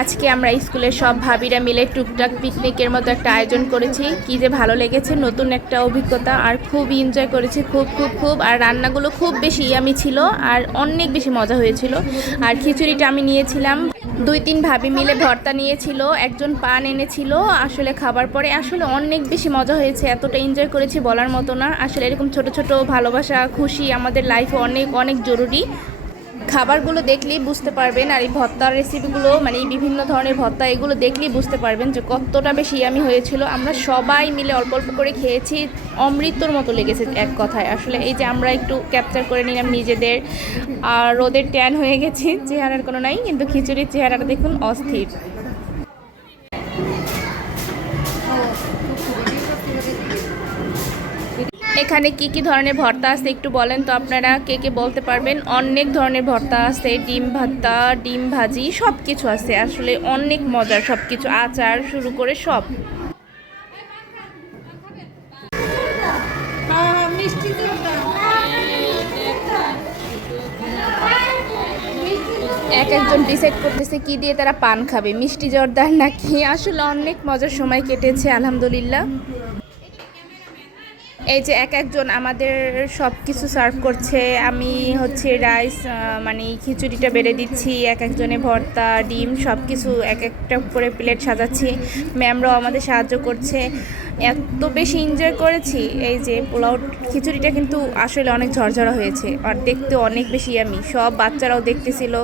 আজকে আমরা স্কুলের সব ভাবিরা মিলে টুকটাক পিকনিকের মতো একটা আয়োজন করেছি। কি যে ভালো লেগেছে, নতুন একটা অভিজ্ঞতা, আর খুব এনজয় করেছি, খুব খুব খুব। আর রান্নাগুলো খুব বেশি ইয়ামি ছিল, আর অনেক বেশি মজা হয়েছিল। আর খিচুড়িটা আমি নিয়েছিলাম। দুই, তিন ভাবি মিলে ভর্তা নিয়েছিল, একজন পান এনেছিল, আসলে খাবার পরে আসলে অনেক বেশি মজা হয়েছে, এতটা এনজয় করেছি বলার মতো না। আসলে এরকম ছোট ছোট ভালোবাসা, খুশি আমাদের লাইফে অনেক অনেক জরুরি। খাবারগুলো দেখলেই বুঝতে পারবেন আর এই ভর্তার রেসিপিগুলো মানে বিভিন্ন ধরনের ভর্তা, এগুলো দেখলেই বুঝতে পারবেন যে কতটা বেশি আমি হয়েছিল। আমরা সবাই মিলে অল্প অল্প করে খেয়েছি, অমৃতর মতো লেগেছে এক কথায়। আসলে এই যে আমরা একটু ক্যাপচার করে নিলাম নিজেদের, আর রোদের ট্যান হয়ে গেছি, চেহারার কোনো নাই, কিন্তু খিচুড়ির চেহারাটা দেখুন অস্থির। এখানে কি কি ধরনের ভর্তা আছে একটু বলেন তো আপনারা, কে কে বলতে পারবেন? অনেক ধরনের ভর্তা আছে, ডিম ভর্তা ডিম ভাজি সব কিছু আছে। আসলে অনেক মজার সব কিছু আচার শুরু করে সব। এক একজন ডিসাইড করতেছে কি দিয়ে তারা পান খাবে, মিষ্টি জর্দার নাকি? আসলে অনেক মজার সময় কেটেছে, আলহামদুলিল্লাহ। এই যে এক একজন আমাদের সব কিছু সার্ভ করছে। আমি হচ্ছে রাইস মানে খিচুড়িটা বেড়ে দিচ্ছি, এক একজনে ভর্তা, ডিম সব কিছু এক একটা করে প্লেট সাজাচ্ছি। ম্যামরাও আমাদের সাহায্য করছে। এত বেশি এনজয় করেছি, এই যে পোলাও খিচুড়িটা কিন্তু আসলে অনেক ঝরঝরা হয়েছে আর দেখতে অনেক বেশি আমি সব বাচ্চারাও দেখতেছিল।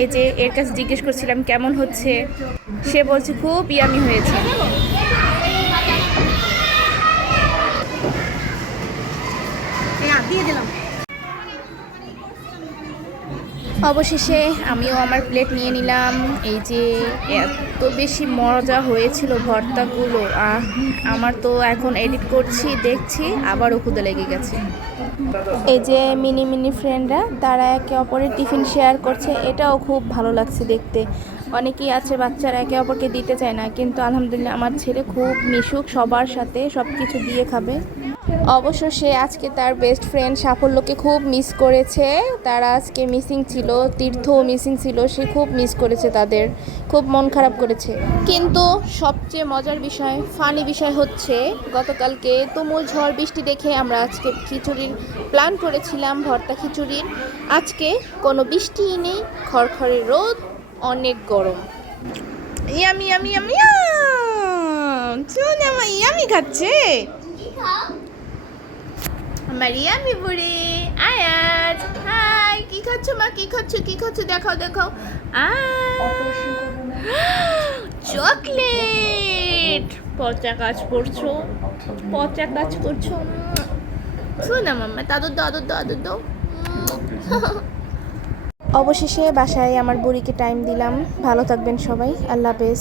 এই যে এর কাছে জিজ্ঞেস করছিলাম, কেমন হচ্ছে? সে বলছে, খুব ইয়ামি হয়েছে। অবশেষে আমিও আমার প্লেট নিয়ে নিলাম। এই যে এত বেশি মজা হয়েছিল ভর্তাগুলো। আমার তো এখন এডিট করছি, দেখছি, আবারও ক্ষুদে লেগে গেছে। এই যে মিনি মিনি ফ্রেন্ডরা তারা একে অপরের টিফিন শেয়ার করছে, এটাও খুব ভালো লাগছে দেখতে। অনেকেই আছে বাচ্চারা একে অপরকে দিতে চায় না, কিন্তু আলহামদুলিল্লাহ আমার ছেলে খুব মিশুক, সবার সাথে সব কিছু দিয়ে খাবে। অবশ্য সে আজকে তার বেস্ট ফ্রেন্ড সাফল্যকে খুব মিস করেছে। তারা আজকে মিসিং ছিল তীর্থও মিসিং ছিল সে খুব মিস করেছে তাদের খুব মন খারাপ করেছে। কিন্তু সবচেয়ে মজার বিষয় ফানি বিষয় হচ্ছে গতকালকে তুমুল ঝড় বৃষ্টি দেখে আমরা আজকে খিচুড়ির প্ল্যান করেছিলাম ভর্তা খিচুড়ির। আজকে কোনো বৃষ্টিই নেই খড়খড়ে রোদ অনেক গরম। ইয়ামি ইয়ামি ইয়ামি চুন আমার ইয়ামি খাচ্ছে। আমার ইয়ামি বুড়ি আয়াত হাই কি খাচ্ছ, মা? কি খাচ্ছ? কি খাচ্ছ? দেখাও দেখাও। চকলেট। পচা কাজ করছ? পচা কাজ করছ? শোনা মাম্মা, দাদুর দাদুর দাদুর দাও। অবশেষে বাসায় আমার বুড়িকে টাইম দিলাম। ভালো থাকবেন সবাই। আল্লাহ হাফেজ।